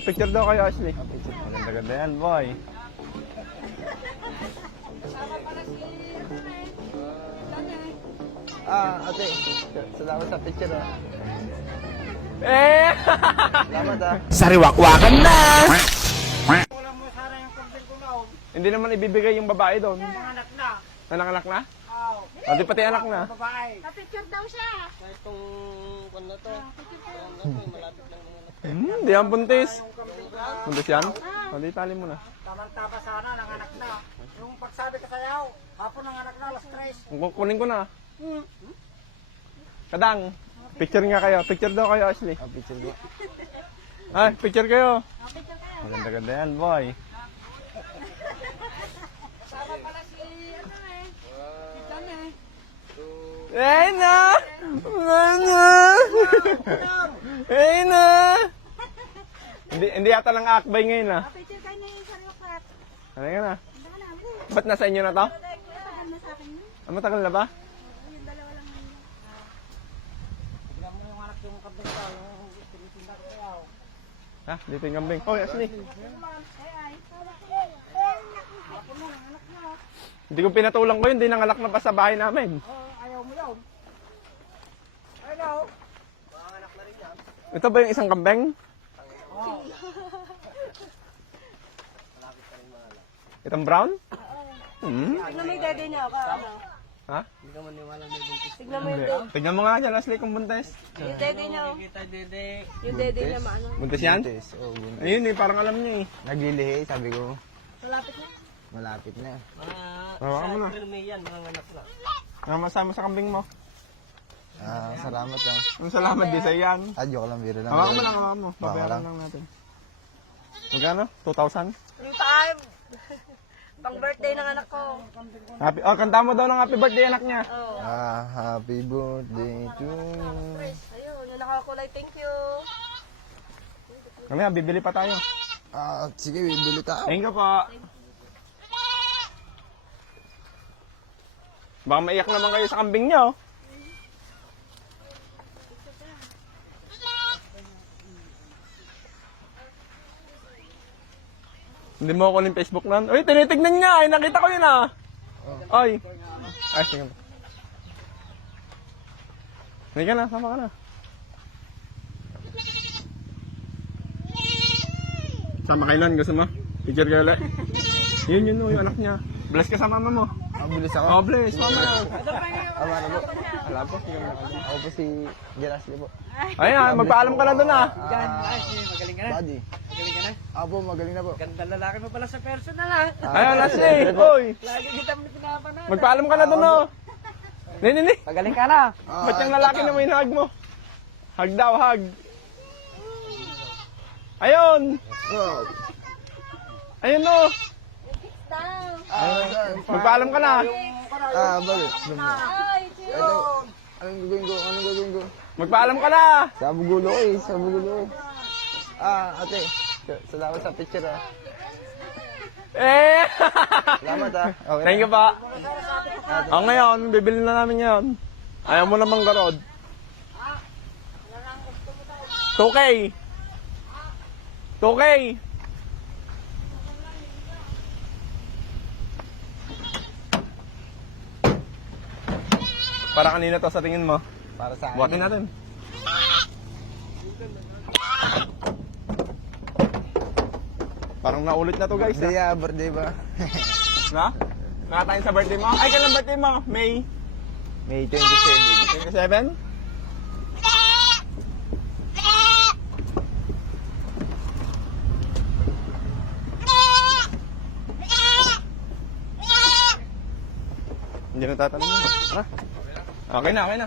Picture daw kayo, Ashley. Maganda-ganda yan, boy. Ate. Salamat sa picture, ah. Eh! Salamat, ah. Sariwakwakan na! Hindi naman ibibigay yung babae doon. Nanganak na. Nananganak na? Oo. O, di pati anak na. Babae. Na-picture daw siya. Itong kwan na to. Malapit lang naman. Di yan buntis. Buntis yan? O, di tali mo na. Tamang-tama sana, nanganak na. Yung pagsabi ka sayaw, hapon nanganak na, alas 3. Kunin ko na. Kadang, picture nga kayo. Picture daw kayo, Ashley. Picture ko. Ay, picture kayo. Maganda-ganda yan, boy. Sama pala si, Eh na! Eh na! Eh na! Hindi yata lang akbay ngayon, ah. picture kayo na yung sariwak. Ano nga na? Hindi na namin. Ba't nasa inyo na to? Tagal na sa akin yun. Matagal na ba? Yung dalawa lang yun. Tignan mo yung anak yung kabing ka, yung tinitinda ko sayaw. Ha? Dito yung kambing. Oh, Ashley. Hapon na, nanganak na. Hindi ko pinatulang ko yun. Hindi nangalak na pa sa bahay namin. Oo, ayaw mo yun. Ayaw. Ito ba yung isang kambing? Oo. Itong brown? Tignan mo yung dede niya. Ano? Ha? Hindi ka maniwala may buntis. Tignan mo yung Hindi. Tignan mo nga dyan, Ashley, kung buntis. dede niya. Oh. Kita dede. Yung dede niya maano. Buntis yan? Buntis. Oo, buntis. Ayun eh, parang alam niya eh. Naglilihi, sabi ko. Malapit na. Malapit na. Hawakan mo na. April, May yan, nanganak na. Masama sa kambing mo. Salamat, ah. Ang salamat din sa yan. Joke lang, biro lang. Hawakan mo lang, hawakan mo. Hawakan Babayaran lang. lang natin. Magkano? 2,000? Yung time. Pang birthday ng anak ko. Happy, oh, kanta mo daw ng happy birthday anak niya. Oh. Happy birthday to you. Ayun, yung nakakulay. Thank you. Kami, bibili pa tayo. Sige, bibili tayo. Thank you po. Baka maiyak naman kayo sa kambing niyo. Hindi mo ako ng Facebook nun. Uy, tinitignan niya. Ay, nakita ko yun ah. Ay. Ay, sige po. Hindi ka na, sama ka na. Sama kay Lon, gusto mo? Picture kayo ulit. Yun, yung anak niya. Bless ka sa mama mo. Mabilis ako. Oh, bless, mama. Tama na po. Wala po, sige mo. Ako po si Gerasli po. Ayan, magpaalam ka na doon ah. Magaling ka na? Buddy. Magaling ka na? Ako, magaling na po. Ganda lalaki mo pala sa personal ha. Ayun, Ashley. Uy, Lagi kita mo pinapanood. magpaalam ka na doon oh. Ni. Magaling ka na. Ba't yung lalaki na may hug mo? Hug daw, hug. Ayun. Oh. Ayun oh. Down. Magpaalam ka na. Bakit? Ay, Ito. Anong gagawin ko? Anong gagawin ko? Magpaalam ka na. Sabi gulo ko eh. Sabi gulo ko. Ate. Salamat sa picture, ah. Eh. Salamat, ah. Okay. Thank you pa. Oh, ngayon, bibili na namin ngayon. Ayaw mo namang garod. 2K. 2K. Para kanina to sa tingin mo? Para sa akin. Buhatin natin. Parang naulit na to guys. Hindi, birthday ba? Na? Nakatayin sa birthday mo? Ay, kailan birthday mo? May May 27. 27? Hindi na tatanungin. Ha? Okay na, okay na.